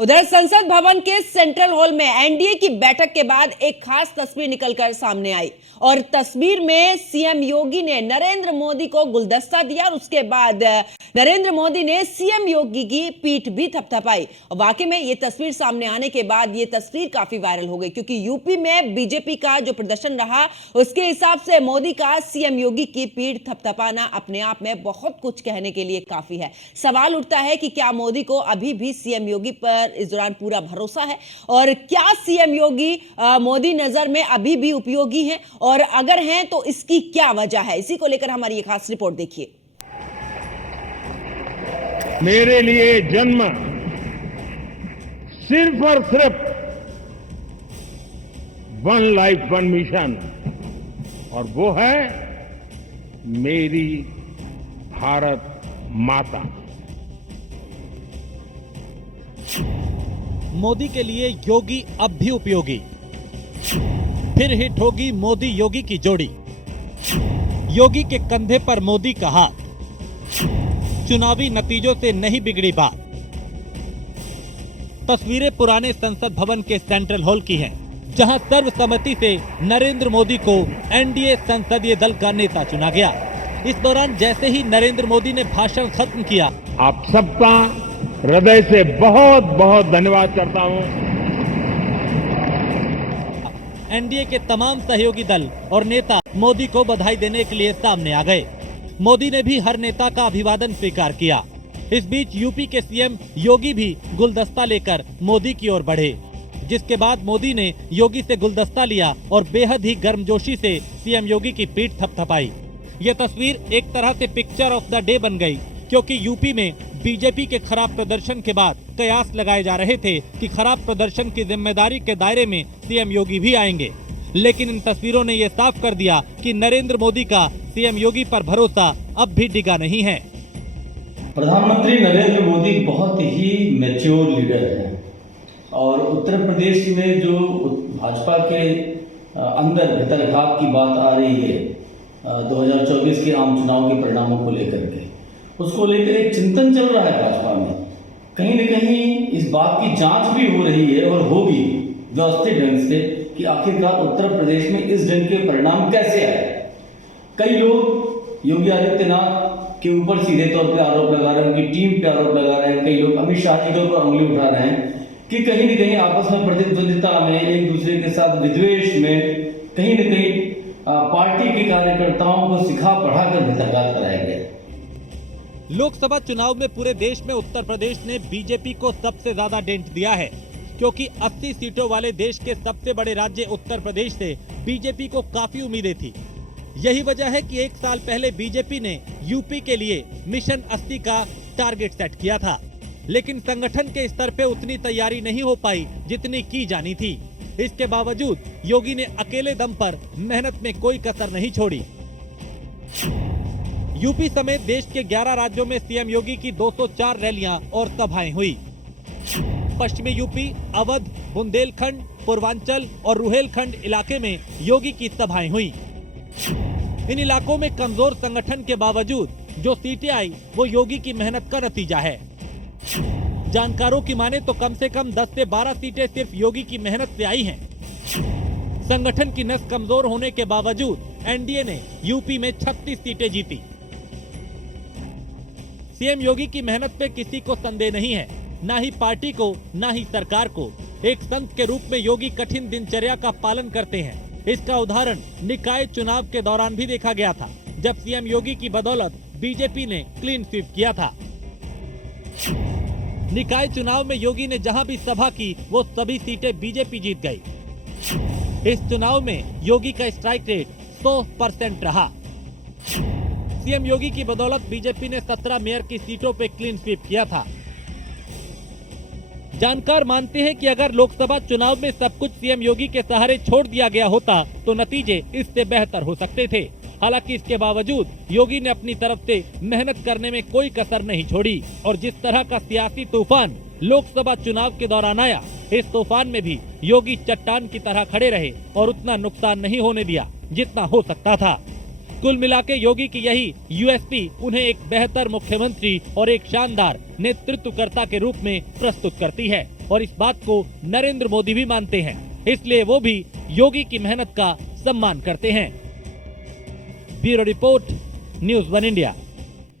उधर संसद भवन के सेंट्रल हॉल में एनडीए की बैठक के बाद एक खास तस्वीर निकलकर सामने आई और तस्वीर में सीएम योगी ने नरेंद्र मोदी को गुलदस्ता दिया और उसके बाद नरेंद्र मोदी ने सीएम योगी की पीठ भी थपथपाई। वाकई में ये तस्वीर सामने आने के बाद ये तस्वीर काफी वायरल हो गई, क्योंकि यूपी में बीजेपी का जो प्रदर्शन रहा उसके हिसाब से मोदी का सीएम योगी की पीठ थपथपाना अपने आप में बहुत कुछ कहने के लिए काफी है। सवाल उठता है कि क्या मोदी को अभी भी सीएम योगी पर इस दौरान पूरा भरोसा है और क्या सीएम योगी मोदी नजर में अभी भी उपयोगी हैं, और अगर हैं तो इसकी क्या वजह है। इसी को लेकर हमारी एक खास रिपोर्ट देखिए। मेरे लिए जन्म सिर्फ और सिर्फ वन लाइफ वन मिशन, और वो है मेरी भारत माता। मोदी के लिए योगी अब भी उपयोगी, फिर हिट होगी मोदी योगी की जोड़ी। योगी के कंधे पर मोदी का हाथ, चुनावी नतीजों से नहीं बिगड़ी बात। तस्वीरें पुराने संसद भवन के सेंट्रल हॉल की हैं, जहां सर्वसम्मति से नरेंद्र मोदी को एनडीए संसदीय दल का नेता चुना गया। इस दौरान जैसे ही नरेंद्र मोदी ने भाषण खत्म किया, आप सबका हृदय से बहुत बहुत धन्यवाद करता हूं। एनडीए के तमाम सहयोगी दल और नेता मोदी को बधाई देने के लिए सामने आ गए। मोदी ने भी हर नेता का अभिवादन स्वीकार किया। इस बीच यूपी के सीएम योगी भी गुलदस्ता लेकर मोदी की ओर बढ़े, जिसके बाद मोदी ने योगी से गुलदस्ता लिया और बेहद ही गर्मजोशी से सीएम योगी की पीठ थपथपाई। ये तस्वीर एक तरह से पिक्चर ऑफ द डे बन गई, क्योंकि यूपी में बीजेपी के खराब प्रदर्शन के बाद कयास लगाए जा रहे थे कि खराब प्रदर्शन की जिम्मेदारी के दायरे में सीएम योगी भी आएंगे। लेकिन इन तस्वीरों ने यह साफ कर दिया कि नरेंद्र मोदी का सीएम योगी पर भरोसा अब भी डिगा नहीं है। प्रधानमंत्री नरेंद्र मोदी बहुत ही मैच्योर लीडर हैं और उत्तर प्रदेश में जो भाजपा के अंदर भीतरघात की बात आ रही है 2024 के आम चुनाव के परिणामों को लेकर के, उसको लेकर एक चिंतन चल रहा है भाजपा में। कहीं न कहीं इस बात की जांच भी हो रही है और होगी व्यवस्थित ढंग से कि आखिरकार उत्तर प्रदेश में इस ढंग के परिणाम कैसे आए। कई लोग योगी आदित्यनाथ के ऊपर सीधे तौर पर आरोप लगा रहे हैं, उनकी टीम पे आरोप लगा रहे हैं। कई लोग अमित शाह जी के ऊपर उंगली उठा रहे हैं कि कहीं न कहीं आपस में प्रतिद्वंदिता में, एक दूसरे के साथ विद्वेष में, कहीं न कहीं पार्टी के कार्यकर्ताओं को सिखा पढ़ाकर भीतरघात कराया गया। लोकसभा चुनाव में पूरे देश में उत्तर प्रदेश ने बीजेपी को सबसे ज्यादा डेंट दिया है, क्योंकि 80 सीटों वाले देश के सबसे बड़े राज्य उत्तर प्रदेश से बीजेपी को काफी उम्मीदें थी। यही वजह है कि एक साल पहले बीजेपी ने यूपी के लिए मिशन 80 का टारगेट सेट किया था, लेकिन संगठन के स्तर पे उतनी तैयारी नहीं हो पाई जितनी की जानी थी। इसके बावजूद योगी ने अकेले दम पर मेहनत में कोई कसर नहीं छोड़ी। यूपी समेत देश के 11 राज्यों में सीएम योगी की 204 रैलियां और सभाएं हुई। पश्चिमी यूपी, अवध, बुंदेलखंड, पूर्वांचल और रुहेलखंड इलाके में योगी की सभाएं हुई। इन इलाकों में कमजोर संगठन के बावजूद जो सीटें आई वो योगी की मेहनत का नतीजा है। जानकारों की माने तो कम से कम 10 से 12 सीटें सिर्फ योगी की मेहनत से आई हैं। संगठन की नस कमजोर होने के बावजूद एनडीए ने यूपी में 36 सीटें जीती। सीएम योगी की मेहनत पे किसी को संदेह नहीं है, ना ही पार्टी को ना ही सरकार को। एक संत के रूप में योगी कठिन दिनचर्या का पालन करते हैं। इसका उदाहरण निकाय चुनाव के दौरान भी देखा गया था, जब सीएम योगी की बदौलत बीजेपी ने क्लीन स्वीप किया था। निकाय चुनाव में योगी ने जहां भी सभा की वो सभी सीटें बीजेपी जीत गई। इस चुनाव में योगी का स्ट्राइक रेट 100% रहा। सीएम योगी की बदौलत बीजेपी ने 17 मेयर की सीटों पे क्लीन स्वीप किया था। जानकार मानते हैं कि अगर लोकसभा चुनाव में सब कुछ सीएम योगी के सहारे छोड़ दिया गया होता तो नतीजे इससे बेहतर हो सकते थे। हालांकि इसके बावजूद योगी ने अपनी तरफ से मेहनत करने में कोई कसर नहीं छोड़ी और जिस तरह का सियासी तूफान लोकसभा चुनाव के दौरान आया, इस तूफान में भी योगी चट्टान की तरह खड़े रहे और उतना नुकसान नहीं होने दिया जितना हो सकता था। कुल मिलाके योगी की यही यूएसपी उन्हें एक बेहतर मुख्यमंत्री और एक शानदार नेतृत्वकर्ता के रूप में प्रस्तुत करती है और इस बात को नरेंद्र मोदी भी मानते हैं, इसलिए वो भी योगी की मेहनत का सम्मान करते हैं। Bureau report, news 1 India.